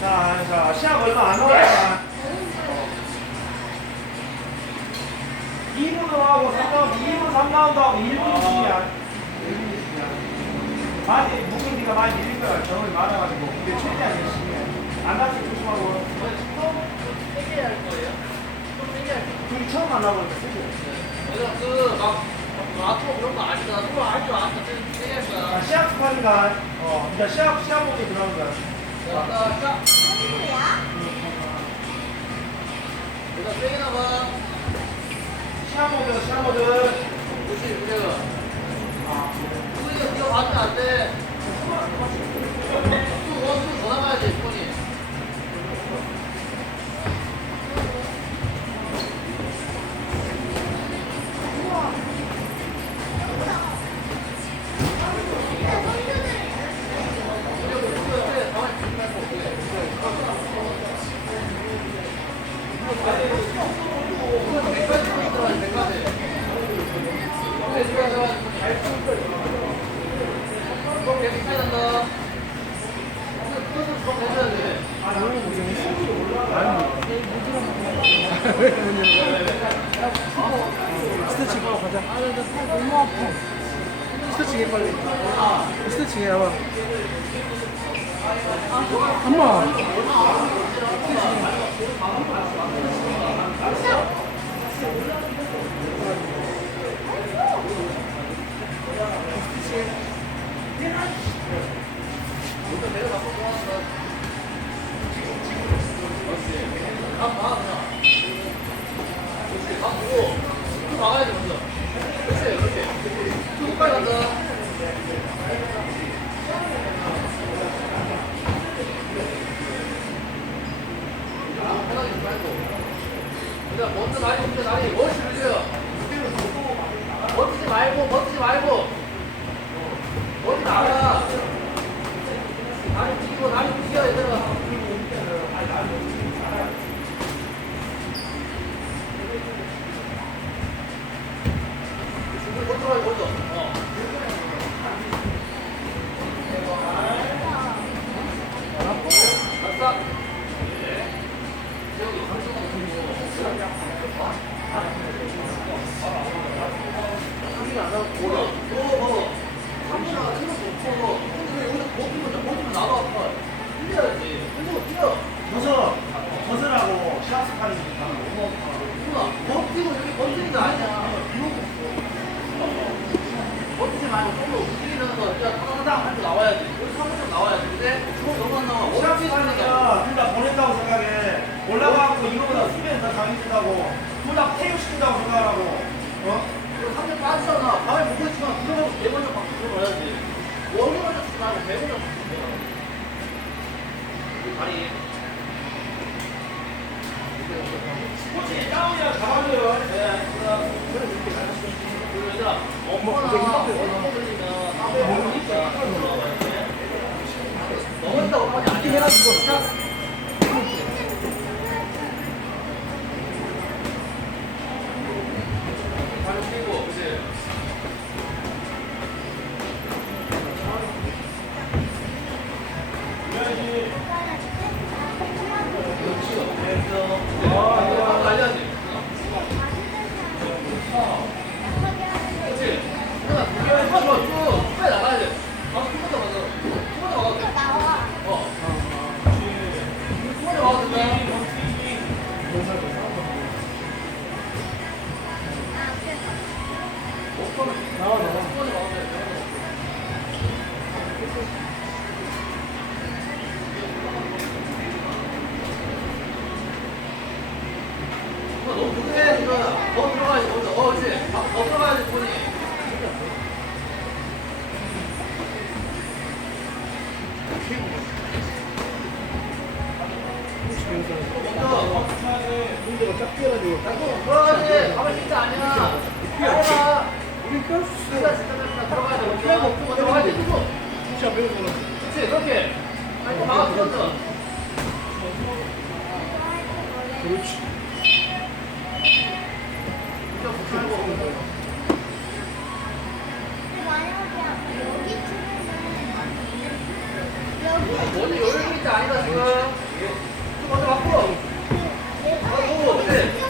자, 자, 시합 얼마 안 남았다. 2분 하고 3라운드, 2분 3라운드 하고 1분 20이야. 1분 20이야. 많이, 무근이가 많이 밀릴 거야. 경험이 많아가지고. 근데 최대한 열심히 해. 안 다치게 조심하고. 세게 할 거예요? 좀 세게 할 거예요. 둘이 처음 만나보니까 세게. 내가 그막 아프고 그런 거 아니다. 그거 알줄 알았다. 좀 세게 할 자, 거야. 시합 축하합니다. 어, 이제 시합, 시합 보기 들어가는 거야. 내가 자, 내가 세게 나가. 시합 모드, 시합 모드. 그렇지, 그래요. 그거 네가 받으면 하고 가자. 아, 나팔 너무 아파. 스트레칭 해, 빨리. 스트레칭 해, 봐봐. 엄마. 막아야 그러니까 먼저 다리, 먼저 다리. 멋있게 밀려요. 멋지지 말고, 멋지지 말고. 머리 나가. 다리 움직이고, 다리 움직여, 얘들아. 먼저 가야 먼저. 어. 아싸. 여기 방송하고 소리가 안 나고 몰라. 너 뭐, 삼분아 틀어서 없어. 근데 왜 여기서 버티면 버티면 나도 아파. 뛰어야지. 그리고 뛰어. 벗어. 버티고 여기 게 아니야. 버티지 말고 손으로 움직이면서 그냥 타다닥 할때 나와야지. 여기 3분 나와야지. 근데 그거 너무 안 나와. 시합 어떻게 하는 게 스파링이니까 둘다 보낸다고 생각해. 올라가고 이거보다 수비는 더 강해진다고. 둘다 태우시킨다고 생각하라고. 어? 3년 빠지잖아. 밤에 보고 있지만 들어가고 네 번째 바꿔 들어가야지. 네. 네. 엄마 걸리면 땀에 먹으니 까 먹었다고 하지 아니야. 진짜 진짜 들어가야 돼. 진짜 배우는 거는. 그렇지, 그렇게. 아니, 또 막아. 그렇지. 원래 여유 있지 아니다, 지금. 좀 먼저 바꿔. 바꿔, 그치?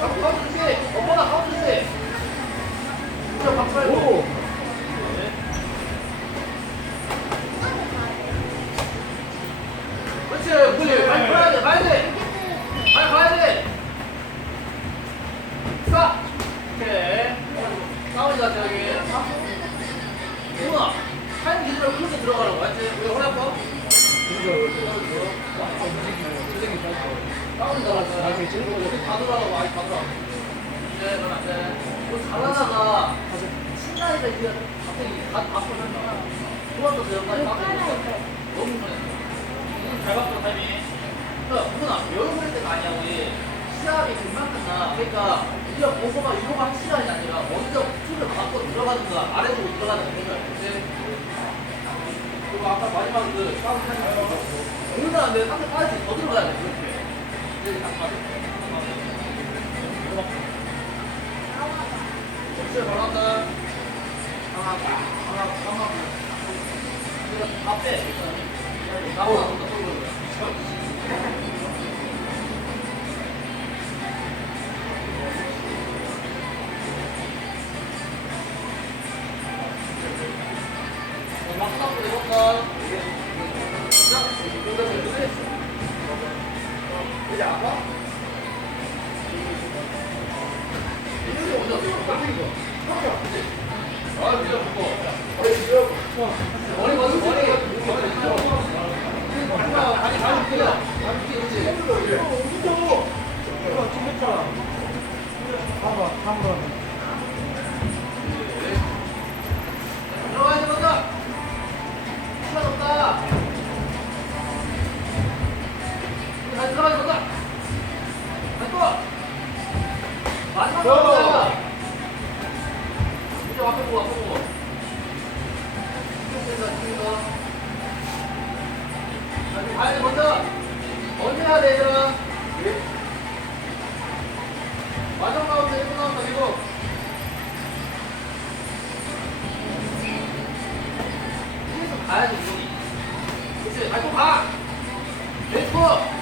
자꾸 가운데 주지. 엄마가 가운데 주지. 그냥 바꿔 말고. 그렇지, 그렇지. 빨리 가야 돼, 가야 돼. 빨리 가야 돼. 쏴. 오케이. 싸우자, 저기. 우와. 뭐. 그러니까. 그러니까 우리가 이거만 할 시간이 아니라 먼저 툴을 바꿔 들어가든가 아래로 들어가든가 거야. 아까 마지막 그 타이밍 오늘 안 돼. 상대 빠지지 더 들어가야 돼. 이제 딱 맞아. 역시 바란다. 하나, 하나, 하나. 빼. 나보 한번. 돼, 먼저. 언제 해야 돼, 얘들아? 마지막 라운드 1분 남았다, 지금. 계속 가야지 이동이 그치 발톱 가 왼쪽 네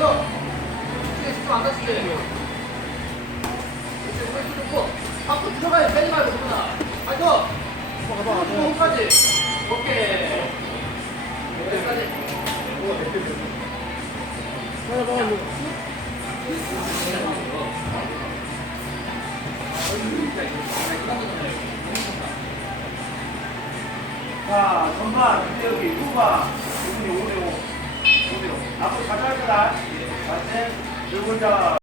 내려. 그렇지, 집중 안 다치게. 그렇지, 머리 쏘고. 밖으로 들어가야 돼, 빼지 말고. 아이고. 봐봐, 봐봐. 호흡까지. 오케이. 여기까지. 자, 전반, 근데 여기 후반, 이분이 5대5. 5대5. 앞으로 가져갈 거다. 맞지? 그리고 자,